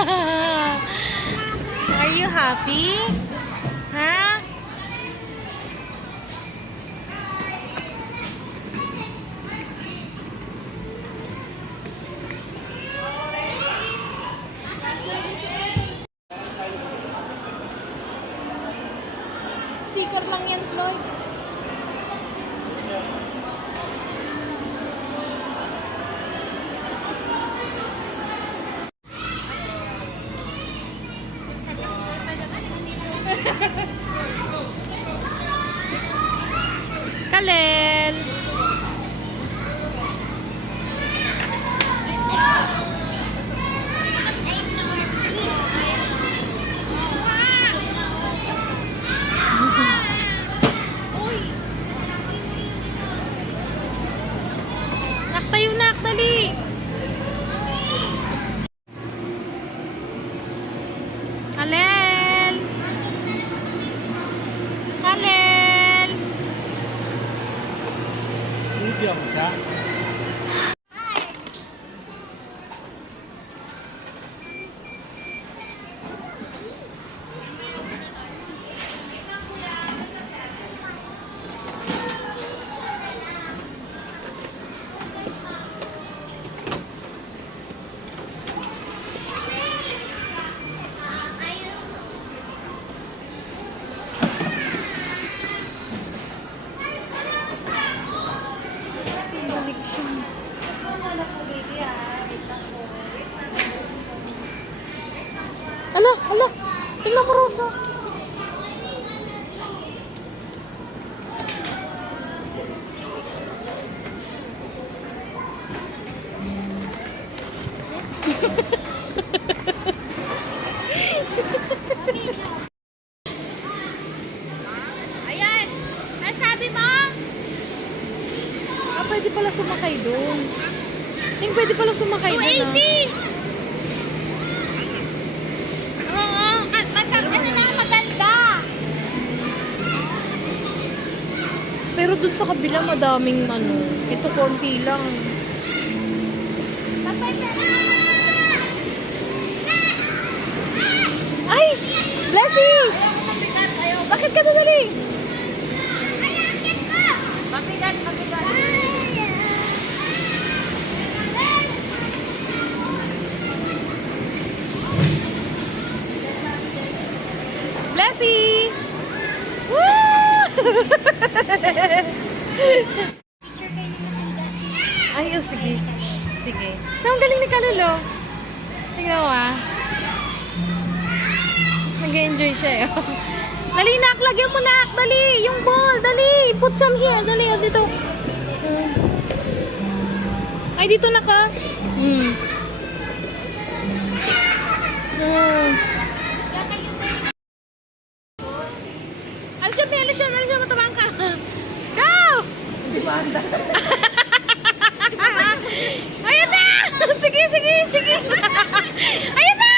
Are you happy? Ha? Sticker lang yan, Floyd. Kalel! Naktayo na, dali! Kalel! Kalel! Video mo siya? Ala, ala! Tingnan mo, Rosa! Ayan! Ano sabi mo? Ah, pwede pala sumakay doon. Ting, pwede pala sumakay doon, ah. 280! Oo, ano na, maganda. Pero doon sa kabila, madaming ano. Ito, konti lang. Ay! Blessing! Bakit ka dadali? Mabigat, mabigat. Blessing! Woo! Ay, oh, sige. Sige. Ang galing ni Kalilo. Tingnan mo, ah. Nag-enjoy siya, eh. Dali, nak. Lagyan mo, nak. Dali. Yung ball. Dali. Put some here. Dali. Oh, dito. Ay, dito na ka. Alis siya, alis siya. Alis siya. Matabang ka. Go! Ayun na! Sige, sige, sige. Ayun na!